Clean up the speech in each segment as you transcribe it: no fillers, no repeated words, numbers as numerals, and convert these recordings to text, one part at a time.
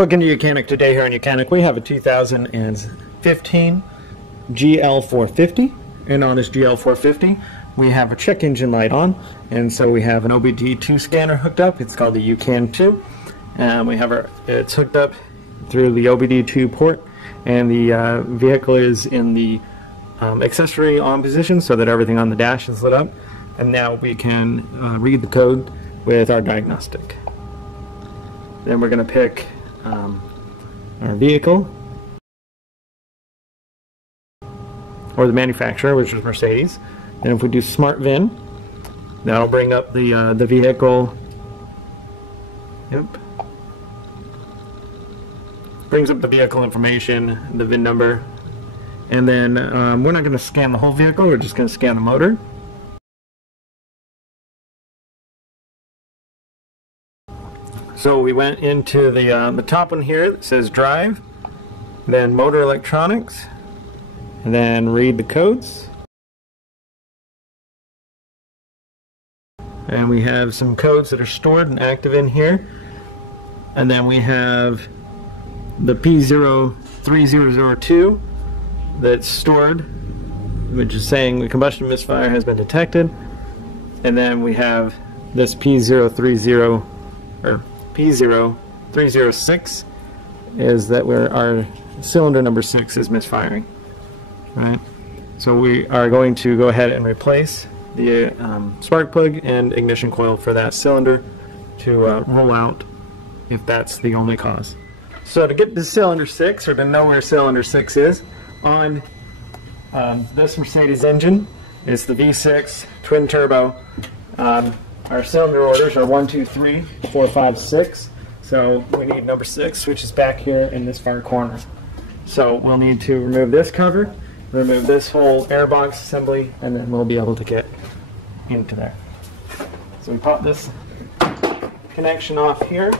Welcome to YOUCANIC. Today here on YOUCANIC we have a 2015 GL350, and on this GL350 we have a check engine light on, and so we have an OBD2 scanner hooked up. It's called the YOUCAN2, and it's hooked up through the OBD2 port, and the vehicle is in the accessory on position so that everything on the dash is lit up, and now we can read the code with our diagnostic. Then we're going to pick our vehicle, or the manufacturer, which is Mercedes. And if we do Smart VIN, that'll bring up the vehicle. Yep. Brings up the vehicle information, the VIN number, and then we're not going to scan the whole vehicle. We're just going to scan the motor. So we went into the top one here that says drive, then motor electronics, and then read the codes. And we have some codes that are stored and active in here. And then we have the P0306 that's stored, which is saying the combustion misfire has been detected. And then we have this P0306 is that our cylinder number 6 is misfiring, right? So we are going to go ahead and replace the spark plug and ignition coil for that cylinder to rule out if that's the only cause. So to get to cylinder 6, or to know where cylinder 6 is on this Mercedes engine, it's the V6 twin turbo. Our cylinder orders are 1, 2, 3, 4, 5, 6. So we need number 6, which is back here in this far corner. So we'll need to remove this cover, remove this whole airbox assembly, and then we'll be able to get into there. So we pop this connection off here,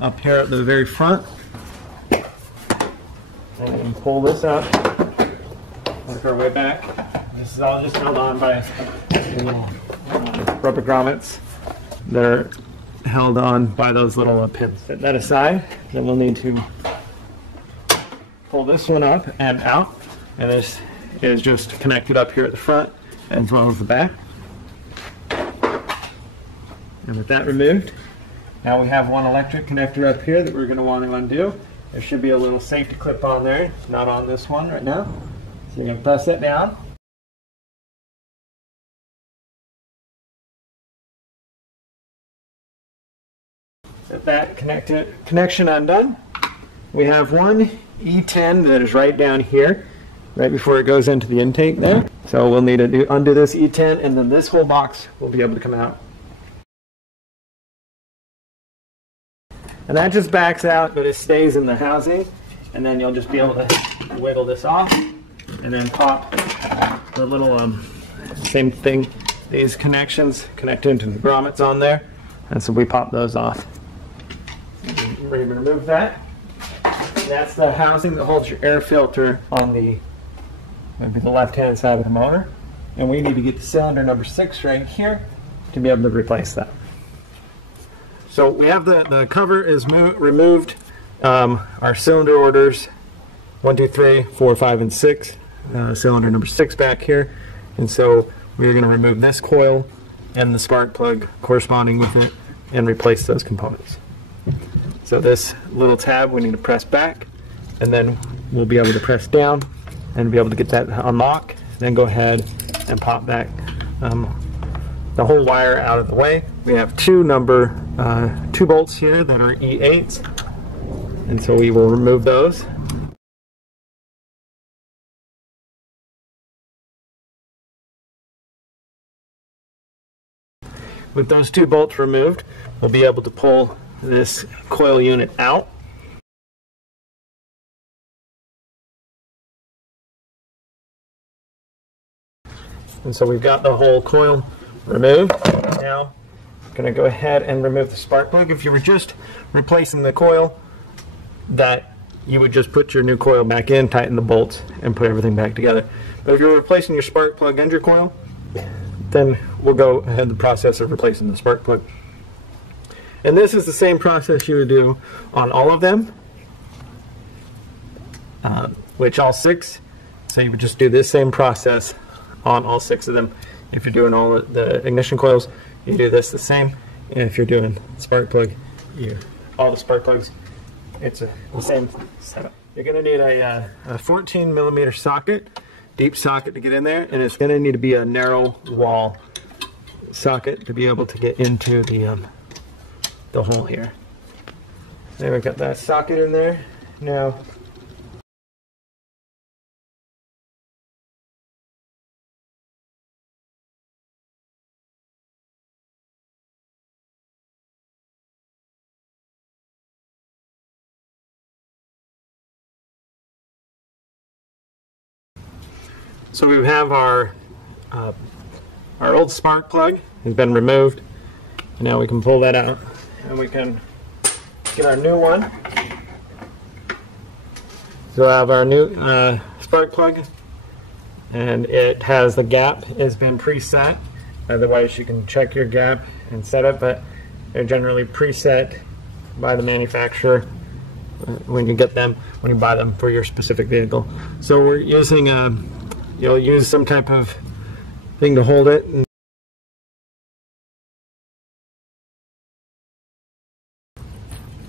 up here at the very front, and pull this up, work our way back. This is all just held on by little rubber grommets that are held on by those little pins. Set that aside. Then we'll need to pull this one up and out, and this is just connected up here at the front as well as the back. And with that removed, now we have one electric connector up here that we're going to want to undo. There should be a little safety clip on there. It's not on this one right now. So you're going to press it down. With that connection undone, we have one E10 that is right down here, right before it goes into the intake there. So we'll need to undo this E10, and then this whole box will be able to come out. And that just backs out, but it stays in the housing, and then you'll just be able to wiggle this off, and then pop the little, same thing, these connections connect into the grommets on there, and so we pop those off. We're going to remove that. That's the housing that holds your air filter on the left-hand side of the motor. And we need to get the cylinder number 6 right here to be able to replace that. So we have the cover is removed. Our cylinder orders 1, 2, 3, 4, 5, and 6. Cylinder number 6 back here. And so we're going to remove this coil and the spark plug corresponding with it and replace those components. So this little tab we need to press back, and then we'll be able to press down and be able to get that unlock. Then go ahead and pop back the whole wire out of the way. We have two bolts here that are E8s, and so we will remove those. With those 2 bolts removed, we'll be able to pull this coil unit out. And so we've got the whole coil removed. Now I'm going to go ahead and remove the spark plug. If you were just replacing the coil, that you would just put your new coil back in, tighten the bolts, and put everything back together. But if you're replacing your spark plug and your coil, then we'll go ahead the process of replacing the spark plug. And this is the same process you would do on all of them, which all 6. So you would just do this same process on all 6 of them. If you're doing all the ignition coils, you do this the same. And if you're doing spark plug, all the spark plugs, it's the same setup. You're going to need a 14 millimeter socket, deep socket to get in there, and it's going to need to be a narrow wall socket to be able to get into the hole here. There, we got that socket in there. Now, so we have our old spark plug has been removed, and now we can pull that out and we can get our new one. So I have our new spark plug, and it has the gap has been preset. Otherwise you can check your gap and set it, but they're generally preset by the manufacturer when you get them, when you buy them for your specific vehicle. So we're using you'll use some type of thing to hold it. And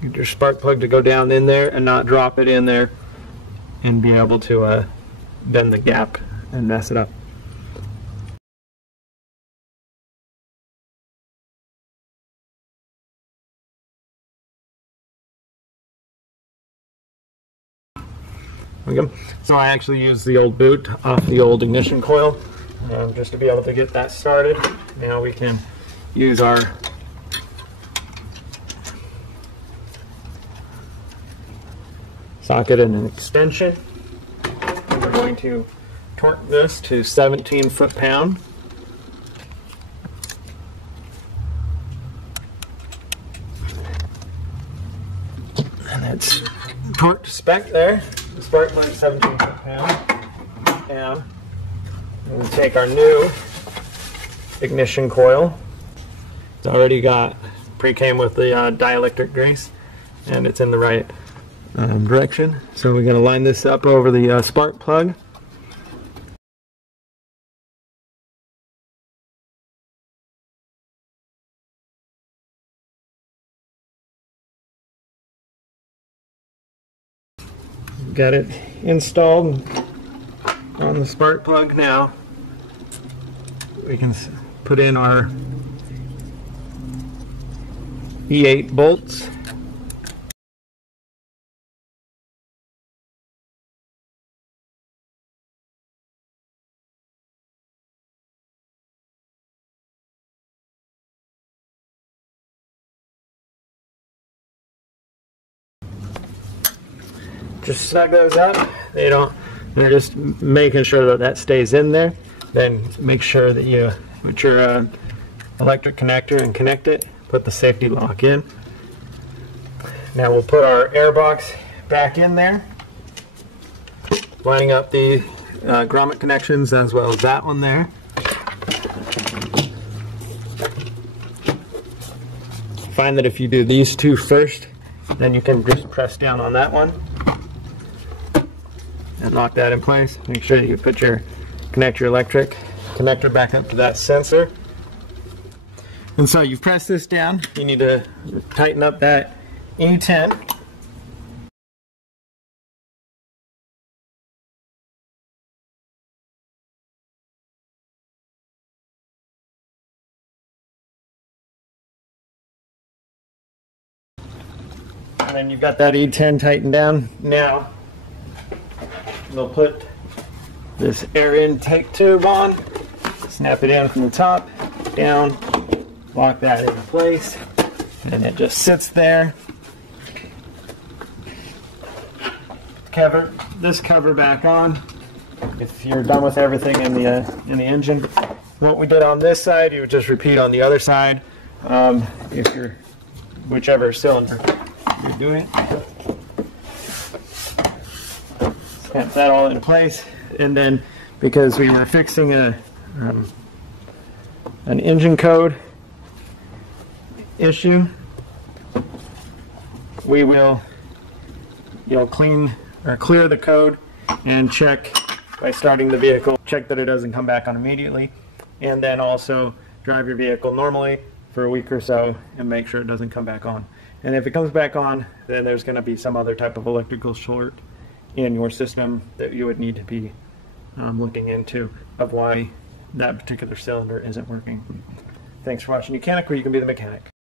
get your spark plug to go down in there and not drop it in there and be able to bend the gap and mess it up. Okay. So I actually used the old boot off the old ignition coil just to be able to get that started. Now we can use our socket and an extension. We're going to torque this to 17 foot-pound. And it's torqued to spec there. The spark plug 17 foot-pound. And we'll take our new ignition coil. It's already pre-came with the dielectric grease, and it's in the right direction. So we're going to line this up over the spark plug. Got it installed on the spark plug. Now we can put in our E8 bolts. Just snug those up. They're just making sure that stays in there. Then make sure that you put your electric connector and connect it. Put the safety lock in. Now we'll put our air box back in there, lining up the grommet connections as well as that one there. Find that if you do these two first, then you can just press down on that one and lock that in place. Make sure that you put your electric connector back up to that sensor. And so you've pressed this down. You need to tighten up that E10. And then you've got that E10 tightened down. Now we'll put this air intake tube on, snap it in from the top, down, lock that into place, and it just sits there. Cover this cover back on if you're done with everything in the engine. What we did on this side, you would just repeat on the other side. If you're whichever cylinder you're doing. Snap that all into place, and then because we are fixing an engine code issue, you'll clean or clear the code and check by starting the vehicle, check that it doesn't come back on immediately, and then also drive your vehicle normally for a week or so and make sure it doesn't come back on. And if it comes back on, then there's going to be some other type of electrical short in your system that you would need to be looking into of why that particular cylinder isn't working. Thanks for watching YOUCANIC, where you can be the mechanic.